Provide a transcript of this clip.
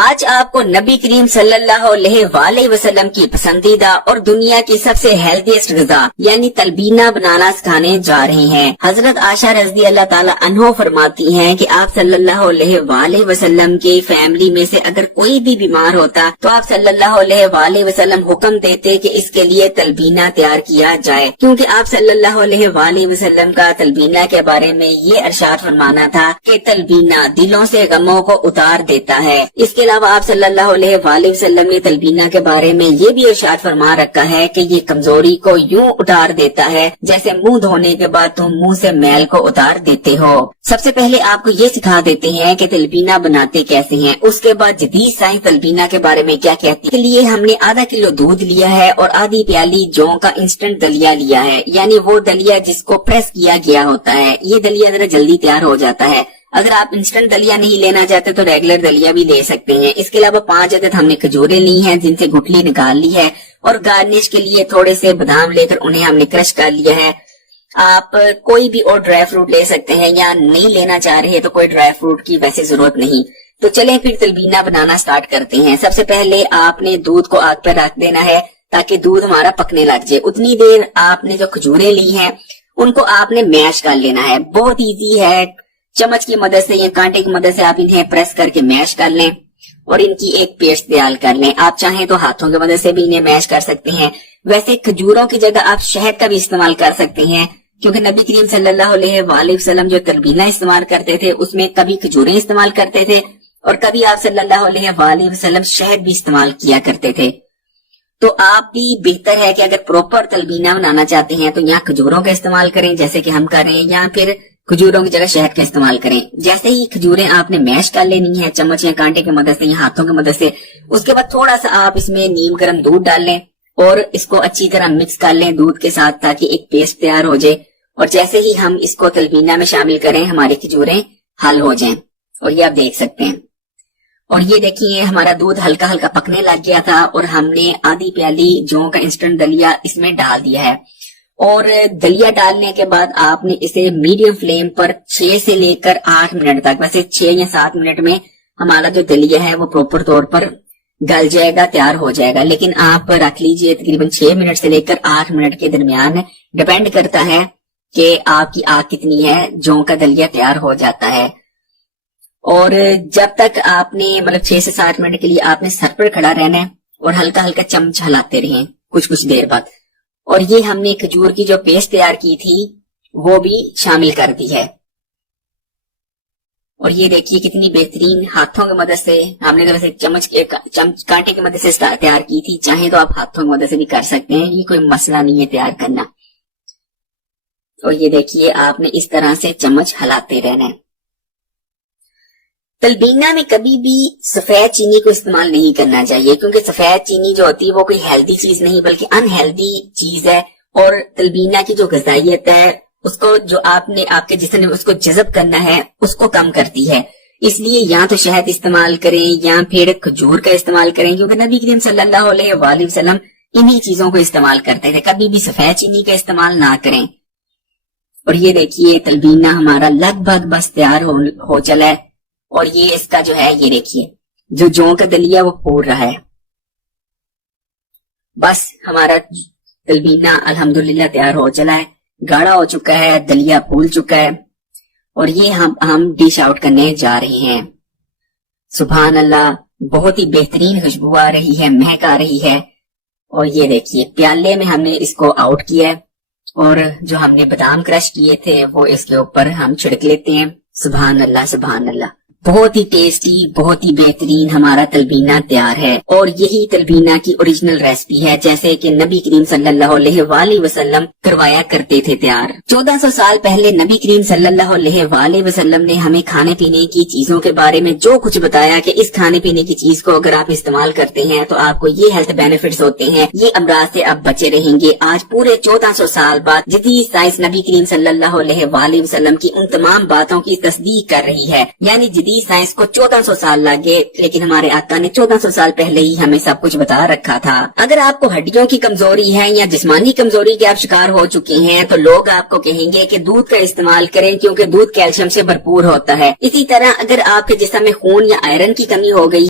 آج آپ کو نبی کریم صلی اللہ علیہ وسلم کی پسندیدہ اور دنیا کی سب سے ہیلتھیسٹ غذا یعنی تلبینہ بنانا سکھانے جا رہے ہیں۔ حضرت عائشہ رضی اللہ تعالی عنہ فرماتی ہیں کہ آپ صلی اللہ علیہ وسلم کی فیملی میں سے اگر کوئی بھی بیمار ہوتا تو آپ صلی اللہ علیہ وسلم حکم دیتے کہ اس کے لیے تلبینہ تیار کیا جائے، کیونکہ آپ صلی اللہ علیہ وسلم کا تلبینہ کے بارے میں یہ ارشاد فرمانا تھا کہ تلبینہ دلوں سے غموں کو اتار دیتا ہے۔ اس کے علاوہ آپ صلی اللہ علیہ وسلم نے تلبینہ کے بارے میں یہ بھی ارشاد فرما رکھا ہے کہ یہ کمزوری کو یوں اتار دیتا ہے جیسے منہ دھونے کے بعد تم منہ سے میل کو اتار دیتے ہو۔ سب سے پہلے آپ کو یہ سکھا دیتے ہیں کہ تلبینہ بناتے کیسے ہیں، اس کے بعد جدید سائنس تلبینہ کے بارے میں کیا کہتی ہے۔ اس لیے ہم نے آدھا کلو دودھ لیا ہے اور آدھی پیالی جو کا انسٹنٹ دلیا لیا ہے، یعنی وہ دلیا جس کو پریس کیا گیا ہوتا ہے۔ یہ دلیا ذرا جلدی تیار ہو جاتا ہے۔ اگر آپ انسٹنٹ دلیا نہیں لینا چاہتے تو ریگولر دلیا بھی لے سکتے ہیں۔ اس کے علاوہ 5 عدد ہم نے کھجوریں لی ہیں جن سے گٹلی نکال لی ہے، اور گارنش کے لیے تھوڑے سے بادام لے کر انہیں ہم نے کرش کر لیا ہے۔ آپ کوئی بھی اور ڈرائی فروٹ لے سکتے ہیں، یا نہیں لینا چاہ رہے تو کوئی ڈرائی فروٹ کی ویسے ضرورت نہیں۔ تو چلیں پھر تلبینہ بنانا سٹارٹ کرتے ہیں۔ سب سے پہلے آپ نے دودھ کو آگ پر رکھ دینا ہے تاکہ دودھ ہمارا پکنے لگ جائے۔ اتنی دیر آپ نے جو کھجوریں لی ہیں ان کو آپ نے میش کر لینا ہے۔ بہت ایزی ہے، چمچ کی مدد سے یا کانٹے کی مدد سے آپ انہیں پریس کر کے میش کر لیں اور ان کی ایک پیسٹ تیار کر لیں۔ آپ چاہیں تو ہاتھوں کی مدد سے بھی انہیں میش کر سکتے ہیں۔ ویسے کھجوروں کی جگہ آپ شہد کا بھی استعمال کر سکتے ہیں، کیونکہ نبی کریم صلی اللہ علیہ وسلم جو تلبینہ استعمال کرتے تھے اس میں کبھی کھجوریں استعمال کرتے تھے اور کبھی آپ صلی اللہ علیہ وسلم شہد بھی استعمال کیا کرتے تھے۔ تو آپ بھی بہتر ہے کہ اگر پراپر تلبینہ بنانا چاہتے ہیں تو یہاں کھجوروں کا استعمال کریں جیسے کہ ہم کر رہے ہیں، یا پھر کھجوروں کی جگہ شہد کا استعمال کریں۔ جیسے ہی کھجوریں آپ نے میش کر لینی ہے چمچ یا کانٹے کی مدد سے یا ہاتھوں کی مدد سے، اس کے بعد تھوڑا سا آپ اس میں نیم گرم دودھ ڈال لیں اور اس کو اچھی طرح مکس کر لیں دودھ کے ساتھ تاکہ ایک پیسٹ تیار ہو جائے، اور جیسے ہی ہم اس کو تلبینہ میں شامل کریں ہماری کھجوریں حل ہو جائیں، اور یہ آپ دیکھ سکتے ہیں۔ اور یہ دیکھیے ہمارا دودھ ہلکا ہلکا پکنے لگ گیا تھا اور ہم نے آدھی پیالی جو کا انسٹنٹ دلیا اس میں ڈال دیا ہے، اور دلیا ڈالنے کے بعد آپ نے اسے میڈیم فلیم پر 6 سے لے کر 8 منٹ تک، ویسے 6 یا 7 منٹ میں ہمارا جو دلیا ہے وہ پراپر طور پر گل جائے گا، تیار ہو جائے گا، لیکن آپ رکھ لیجئے تقریباً 6 منٹ سے لے کر 8 منٹ کے درمیان، ڈیپینڈ کرتا ہے کہ آپ کی آگ کتنی ہے، جو کا دلیا تیار ہو جاتا ہے۔ اور جب تک آپ نے 6 سے 7 منٹ کے لیے آپ نے سر پر کھڑا رہنا ہے اور ہلکا ہلکا چمچ ہلاتے رہیں کچھ دیر بعد۔ اور یہ ہم نے کھجور کی جو پیسٹ تیار کی تھی وہ بھی شامل کر دی ہے، اور یہ دیکھیے کتنی بہترین ہاتھوں کی مدد سے ہم نے ویسے کانٹے کی مدد سے تیار کی تھی، چاہیں تو آپ ہاتھوں کی مدد سے بھی کر سکتے ہیں، یہ کوئی مسئلہ نہیں ہے تیار کرنا۔ اور یہ دیکھیے آپ نے اس طرح سے چمچ ہلاتے رہنا ہے۔ تلبینہ میں کبھی بھی سفید چینی کو استعمال نہیں کرنا چاہیے، کیونکہ سفید چینی جو ہوتی ہے وہ کوئی ہیلدی چیز نہیں بلکہ ان ہیلدی چیز ہے، اور تلبینہ کی جو غذائیت ہے اس کو جو آپ نے آپ کے جسم میں اس کو جذب کرنا ہے اس کو کم کرتی ہے۔ اس لیے یا تو شہد استعمال کریں یا پھر کھجور کا استعمال کریں، کیونکہ نبی کریم صلی اللہ علیہ وسلم انہی چیزوں کو استعمال کرتے تھے، کبھی بھی سفید چینی کا استعمال نہ کریں۔ اور یہ دیکھیے تلبینہ ہمارا لگ بھگ بس تیار ہو چلا ہے، اور یہ اس کا جو ہے یہ دیکھیے جو کا دلیا وہ پھول رہا ہے۔ بس ہمارا تلبینہ الحمدللہ تیار ہو چلا ہے، گاڑھا ہو چکا ہے، دلیا پھول چکا ہے، اور یہ ہم ڈش آؤٹ کرنے جا رہے ہیں۔ سبحان اللہ، بہت ہی بہترین خوشبو آ رہی ہے، مہک آ رہی ہے۔ اور یہ دیکھیے پیالے میں ہم نے اس کو آؤٹ کیا ہے، اور جو ہم نے بادام کرش کیے تھے وہ اس کے اوپر ہم چھڑک لیتے ہیں۔ سبحان اللہ سبحان اللہ، بہت ہی ٹیسٹی، بہت ہی بہترین ہمارا تلبینہ تیار ہے، اور یہی تلبینہ کی اوریجنل ریسپی ہے جیسے کہ نبی کریم صلی اللہ علیہ وسلم کروایا کرتے تھے تیار۔ 1400 سال پہلے نبی کریم صلی اللہ علیہ وسلم نے ہمیں کھانے پینے کی چیزوں کے بارے میں جو کچھ بتایا کہ اس کھانے پینے کی چیز کو اگر آپ استعمال کرتے ہیں تو آپ کو یہ ہیلتھ بینیفٹس ہوتے ہیں، یہ امراض سے آپ بچے رہیں گے۔ آج پورے 1400 سال بعد جدید سائنس نبی کریم صلی اللہ علیہ وسلم کی ان تمام باتوں کی تصدیق کر رہی ہے، یعنی جدید سائنس کو 1400 سال لگے، لیکن ہمارے آقا نے 1400 سال پہلے ہی ہمیں سب کچھ بتا رکھا تھا۔ اگر آپ کو ہڈیوں کی کمزوری ہے یا جسمانی کمزوری کے آپ شکار ہو چکے ہیں تو لوگ آپ کو کہیں گے کہ دودھ کا استعمال کریں، کیونکہ دودھ کیلشیم سے بھرپور ہوتا ہے۔ اسی طرح اگر آپ کے جسم میں خون یا آئرن کی کمی ہو گئی